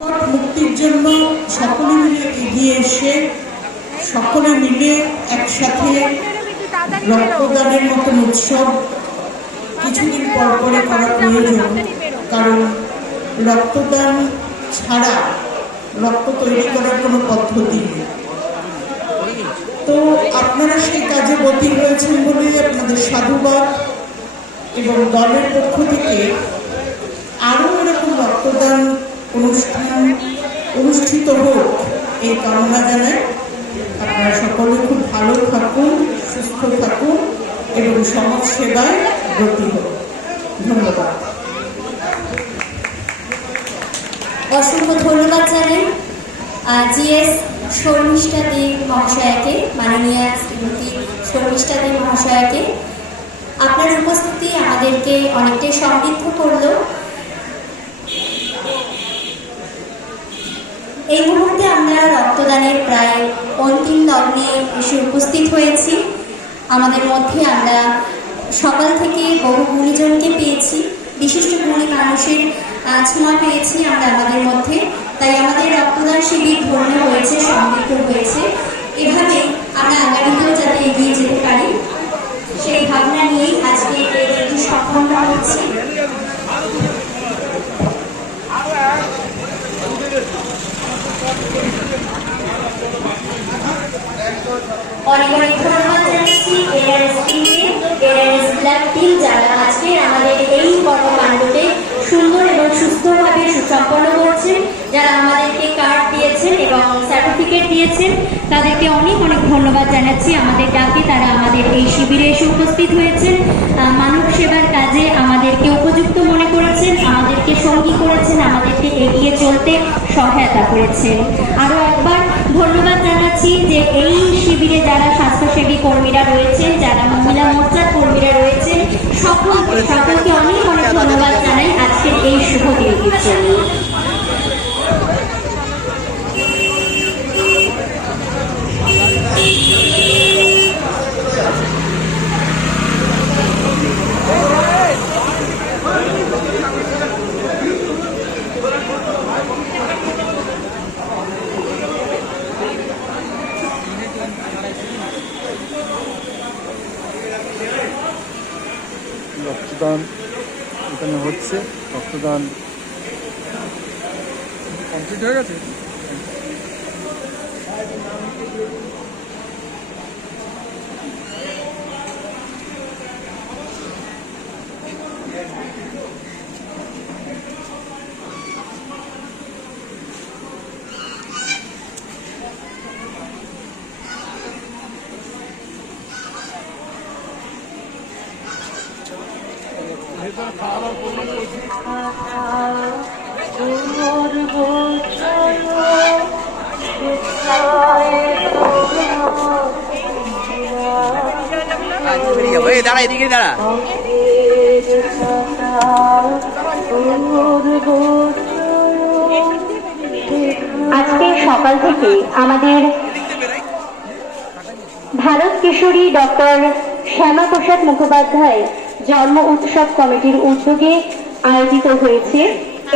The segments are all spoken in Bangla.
মুক্তির জন্য সকলে মিলে এগিয়ে এসে সকলে মিলে একসাথে রক্তদানের মতন উৎসব কিছুদিন পর পরে করা প্রয়োজন, কারণ রক্তদান ছাড়া রক্ত তৈরি করার কোনো পদ্ধতি নেই। তো আপনারা সেই কাজে ব্রতী হয়েছেন বলে আপনাদের সাধুবাদ, এবং দলের পক্ষ থেকে আরও এরকম রক্তদান অনুষ্ঠান অনুষ্ঠিত হোক এই কামনা জানাই। আপনারা সকলে খুব ভালো থাকুন, সুস্থ থাকুন এবং সমাজ সেবায় ব্রতী হোক। ধন্যবাদ। অসংখ্য ধন্যবাদ জানাই জিএস শর্মিষ্ঠা দে মহাশয়াকে, মাননীয় শ্রীমতী শর্মিষ্ঠা দে মহাশয়াকে। আপনার উপস্থিতি আমাদেরকে অনেকটাই সমৃদ্ধ করলো। এই মুহূর্তে আমরা রক্তদানের প্রায় অন্তিম লগ্নে এসে উপস্থিত হয়েছি। আমাদের মধ্যে আমরা সকাল থেকে বহু গুণীজনকে পেয়েছি, বিশিষ্ট গুণী মানুষের ছোঁয়া পেয়েছি আমরা আমাদের মধ্যে। তাই আমাদের রক্তদান শিবির ধন্য হয়েছে, সমৃদ্ধ হয়েছে। এভাবে আমরা আগামীতেও যাতে এগিয়ে যেতে পারি সেই ভাবনা নিয়েই আজকে এই দিনটি সম্পন্ন হচ্ছে। অনেক অনেক ধন্যবাদ জানাচ্ছি এআরএস টিমকে, এআরএস ব্ল্যাক টিম, যারা আজকে আমাদের এই কর্মকাণ্ডকে সুন্দর এবং সুস্থভাবে সুসম্পন্ন করছেন, যারা আমাদেরকে কার্ড দিয়েছেন এবং সার্টিফিকেট দিয়েছেন, তাদেরকে অনেক অনেক ধন্যবাদ জানাচ্ছি। আমাদের ডাকে তারা আমাদের এই শিবিরে এসে উপস্থিত হয়েছেন, মানব সেবার কাজে আমাদেরকে উপযুক্ত মনে করেছেন, আমাদেরকে সঙ্গী করেছেন, আমাদেরকে এগিয়ে চলতে সহায়তা করেছেন। আরও একবার ধন্যবাদ জানাচ্ছি যে এই শিবিরে যারা স্বাস্থ্যসেবী কর্মীরা রয়েছেন, যারা মহিলা মোর্চার কর্মীরা রয়েছেন, সকলকে অনেক অনেক ধন্যবাদ জানাই আজকের এই শুভ দিনটির জন্য। রক্তদান এখানে হচ্ছে, রক্তদান কমপ্লিট হয়ে গেছে। দাঁড়া, এদিকে দাঁড়া। আজকে সকাল থেকে আমাদের ভারত কিশোরী ডক্টর শ্যামাপ্রসাদ মুখোপাধ্যায় জন্ম উৎসব কমিটির উদ্যোগে আয়োজিত হয়েছে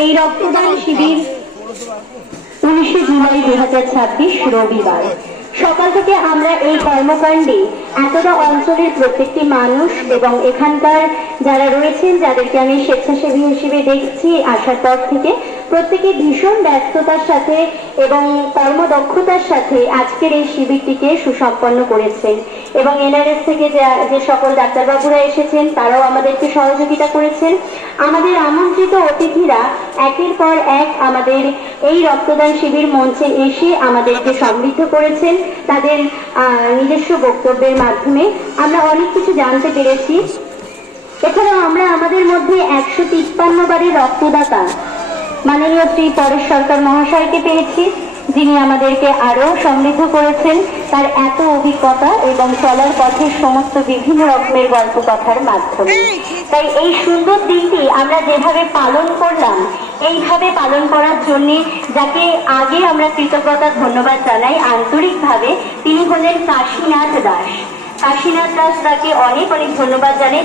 এই রক্তদান শিবির 19 জুলাই 2026 রবিবার। সকাল থেকে আমরা এই কর্মকাণ্ডে এতটা অঞ্চলের প্রত্যেকটি মানুষ এবং এখানকার যারা রয়েছেন, যাদেরকে আমি স্বেচ্ছাসেবী হিসেবে দেখছি আসার পর থেকে, প্রত্যেকে ভীষণ ব্যস্ততার সাথে এবং কর্মদক্ষতার সাথে আজকের এই শিবিরটিকে সুসম্পন্ন করেছেন। এবং এনআরএস থেকে যে সকল ডাক্তারবাবুরা এসেছেন তারাও আমাদেরকে সহযোগিতা করেছেন। আমাদের আমন্ত্রিত অতিথিরা একের পর এক আমাদের এই রক্তদান শিবির মঞ্চে এসে আমাদেরকে সমৃদ্ধ করেছেন তাদের নিজস্ব বক্তব্যের মাধ্যমে। আমরা অনেক কিছু জানতে পেরেছি। এছাড়াও আমরা আমাদের মধ্যে 153 বারের রক্তদাতা মাননীয় শ্রী পরেশ সরকার মহাশয়কে পেয়েছি, যিনি আমাদেরকে আরো সমৃদ্ধ করেছেন তার এত অভিজ্ঞতা এবং চলার পথে সমস্ত বিভিন্ন রকমের গল্প কথার মাধ্যমে। তাই এই সুন্দর দিনটি আমরা যেভাবে পালন করলাম, এইভাবে পালন করার জন্য যাকে আগে আমরা কৃতজ্ঞতা ধন্যবাদ জানাই আন্তরিকভাবে, তিনি হলেন কাশীনাথ দাস। কাশীনাথ দাস দাকে অনেক অনেক ধন্যবাদ জানাই,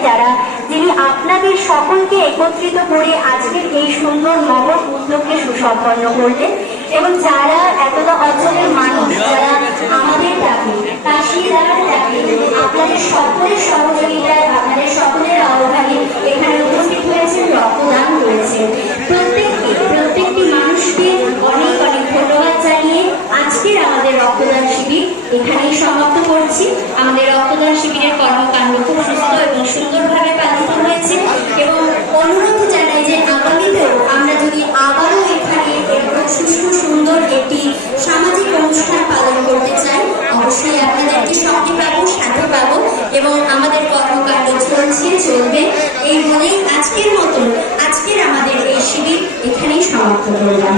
যিনি আপনাদের সকলকে একত্রিত করে আজকের এই সুন্দর মহৎ উদ্যোগকে সুসম্পন্ন করলেন। এবং যারা এতটা অঞ্চলের মানুষ, যারা আমাদের ডাকে, কাশীদার ডাকে, আপনাদের সকলের সহযোগিতায়, আপনাদের সকলের আহ্বানে এখানে উপস্থিত হয়েছেন, রক্তদান করেছেন, প্রত্যেকটি মানুষকে অনেক অনেক ধন্যবাদ জানিয়ে আজকের আমাদের রক্তদান শিবির এখানেই সমাপ্ত করছি। আমাদের রক্তদান শিবিরের কর্মকাণ্ড খুব সুস্থ এবং সুন্দরভাবে পালিত হয়েছে এবং অনুরোধ জানাই যে আগামীতেও আমরা যদি আবারও এখানে এরকম সুষ্ঠু সুন্দর একটি সামাজিক অনুষ্ঠান পালন করতে চাই, অবশ্যই আপনাদেরকে সঙ্গে পাবো, সাথে পাবো এবং আমাদের কর্মকাণ্ড চলবে। এই বলেই আজকের আমাদের এই শিবির এখানেই সমাপ্ত করলাম।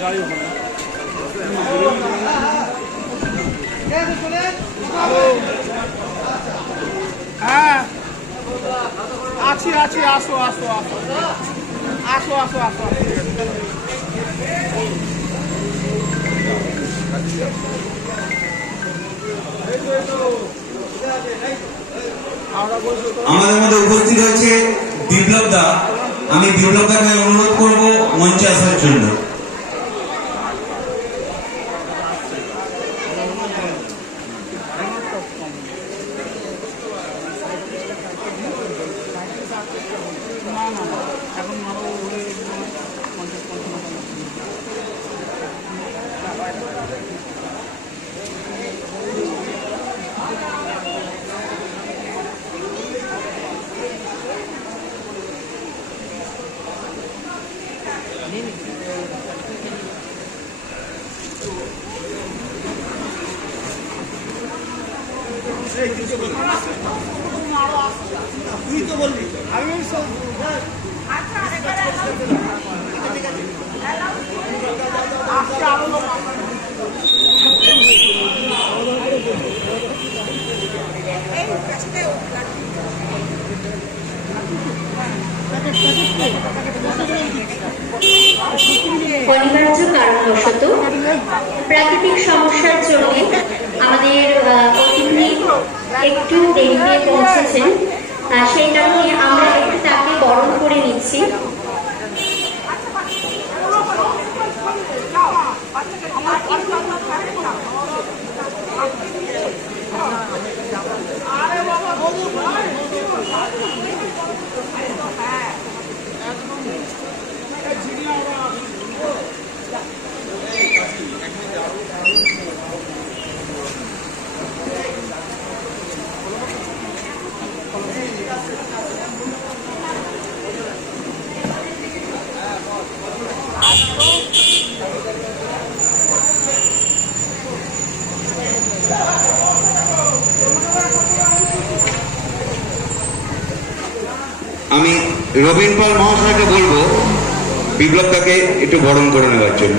যাই হোক হ্যাঁ আছি আছি, আসো আসো আসো আসো আসো আসো। আমাদের মধ্যে উপস্থিত হয়েছে বিপ্লব দা। আমি বিপ্লব দাকে অনুরোধ করব মঞ্চে আসার জন্য। তুই তো বললি আমি অনিবার্য কারণবশত প্রাকৃতিক সমস্যার জন্য আমাদের অতিথি একটু দেরিতে পৌঁছেছেন, সেই কারণে আমরা একটু তাকে বরণ করে নিচ্ছি। আমি রবীন পাল মহাশয়কে বলবো বিপ্লব দাকে একটু বরণ করে নেওয়ার জন্য।